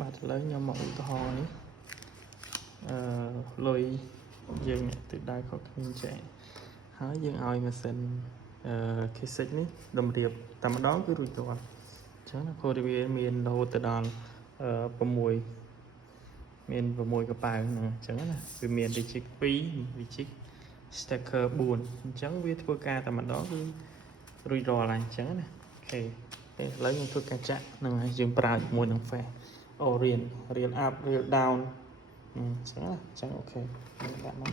បាទឥឡូវខ្ញុំមកឧទាហរណ៍នេះលុយយើងទិដៅខុសគ្នាចេះហើយយើងឲ្យម៉ាស៊ីនK6 នេះតម្រៀបតែម្ដងគឺរួចរាល់អញ្ចឹងណាព្រោះវាមានរហូតទៅដល់6មាន6កប៉ៅហ្នឹងអញ្ចឹងណាវាមាន digit 2 digit sticker 4អញ្ចឹងវាធ្វើការតែម្ដងគឺរួចរាល់ហើយអញ្ចឹងណាអូខេឥឡូវយើងធ្វើការចាក់ហ្នឹងហើយយើងប្រើជាមួយនឹង face រៀន up រៀន down អញ្ចឹងអូខេដាក់មក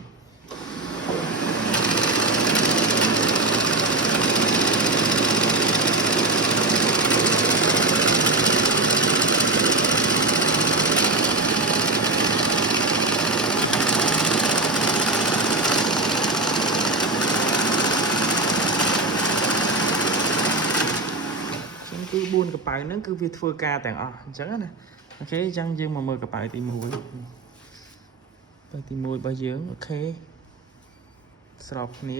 គឺ4កប៉ៅហ្នឹងគឺវាធ្វើការទាំងអស់អញ្ចឹងណាអូខេអញ្ចឹងយើងមកមើលកប៉ៅទី1ទៅទី1របស់យើងអូខេស្របគ្នា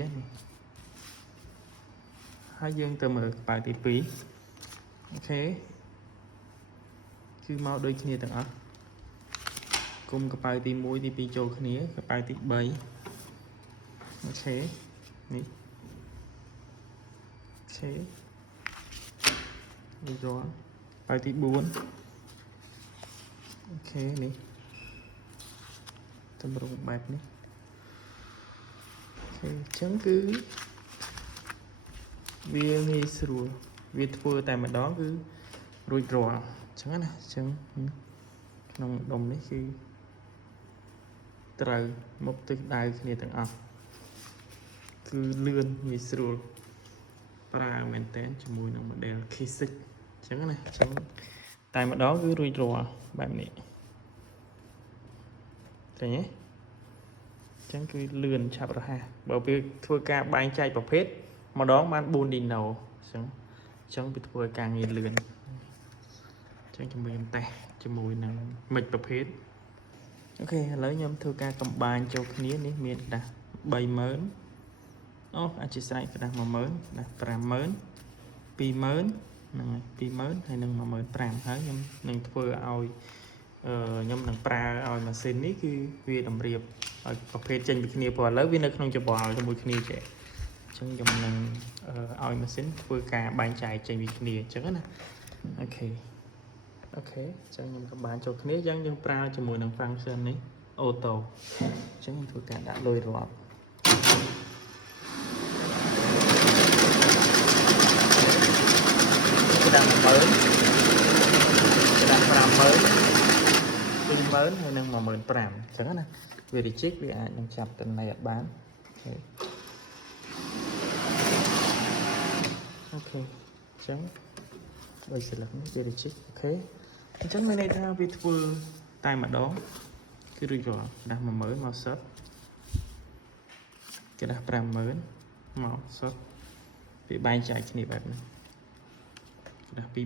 ហើយយើងទៅមើលកប៉ៅទី2អូខេគឺមកដូចគ្នាទាំងអស់គុំកប៉ៅទី1ទី2ចូលគ្នាកប៉ៅទី3អូខេនេះអូខេនេះចូលប៉ៅទី4អូខេនេះតម្រង់បែបនេះអូខេអញ្ចឹងគឺវាងាយស្រួលវាធ្វើតែម្ដងគឺរួចរាល់អញ្ចឹងណាអញ្ចឹងក្នុងដុំនេះគឺត្រូវមុខទិសដៅគ្នាទាំងអស់គឺលឿនងាយស្រួលប្រើមែនតើជាមួយនឹង model K6 អញ្ចឹងណាអញ្ចឹងតែម្ដងគឺរួចរាល់បែបនេះឃើញទេអញ្ចឹងគឺលឿនឆាប់រហ័សបើវាធ្វើការបែងចែកប្រភេទម្ដងបាន4 Dino អញ្ចឹងវាធ្វើការងារលឿនអញ្ចឹងជំនាញតេស្តជាមួយនឹងមិចប្រភេទអូខេឥឡូវខ្ញុំធ្វើការកំបាញចូលគ្នានេះមានដាស់ 30000 អូអាចជាស្រេចក្តាស់ 10000 ដាស់ 50000 20000ហ្នឹងហើយ 20000 ហើយនឹង 15000 ហើយខ្ញុំនឹងធ្វើឲ្យខ្ញុំនឹងប្រើឲ្យម៉ាស៊ីននេះគឺវាតម្រៀបឲ្យប្រភេទចេញពីគ្នាព្រោះឥឡូវវានៅក្នុងច្បល់ជាមួយគ្នាចេះអញ្ចឹងខ្ញុំនឹងឲ្យម៉ាស៊ីនធ្វើការបែងចែកចេញពីគ្នាអញ្ចឹងណាអូខេអញ្ចឹងខ្ញុំកំបាញចូលគ្នាអញ្ចឹងយើងប្រើជាមួយនឹង function នេះ auto អញ្ចឹងខ្ញុំធ្វើការដាក់លុយរាប់ដាក់ 10000 ដាក់ 50000 20000ហើយនឹង 15000 អញ្ចឹងណាវា reject វាអាចនឹងចាប់តំណែងអត់បានអូខេអញ្ចឹង3សន្លឹកនេះវា reject អូខេអញ្ចឹងមានន័យថាវាធ្វើតែម្ដងគឺរួចរាល់ដាស់ 10000 មកសុទ្ធគេដាស់ 50000 មកសុទ្ធវាបែងចែកគ្នាបែបនេះដាស់ 20000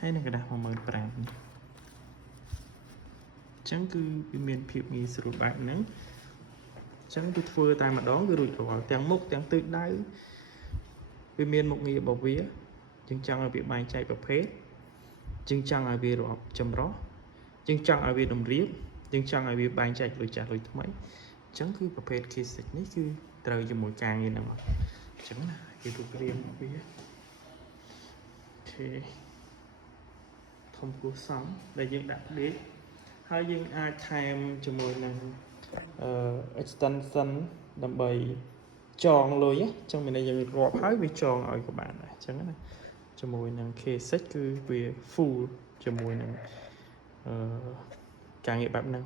ហើយនឹងដាស់ 15000 អញ្ចឹងគឺវាមានភាពងាយស្រួលបែបហ្នឹងអញ្ចឹងវាធ្វើតែម្ដងគឺរួចរាល់ទាំងមុខទាំងទិសដៅវាមានមុខងាររបស់វាយើងចង់ឲ្យវាបែងចែកប្រភេទយើងចង់ឲ្យវារាប់ចម្រោះយើងចង់ឲ្យវាតម្រៀបយើងចង់ឲ្យវាបែងចែកលុយចាស់លុយថ្មីអញ្ចឹងគឺប្រភេទ K6 នេះគឺត្រូវជាមួយការងារហ្នឹងអញ្ចឹងណាគេរូបរាងវាអូខេធំគួរសមដែលយើងដាក់ផ្ដេកហើយយើងអាចថែមជាមួយនឹងextension ដើម្បីចងលុយអញ្ចឹងមានន័យយើងរាប់ហើយវាចងឲ្យក៏បានដែរអញ្ចឹងណាជាមួយនឹង K6 គឺវា full ជាមួយនឹងការងារបែបហ្នឹង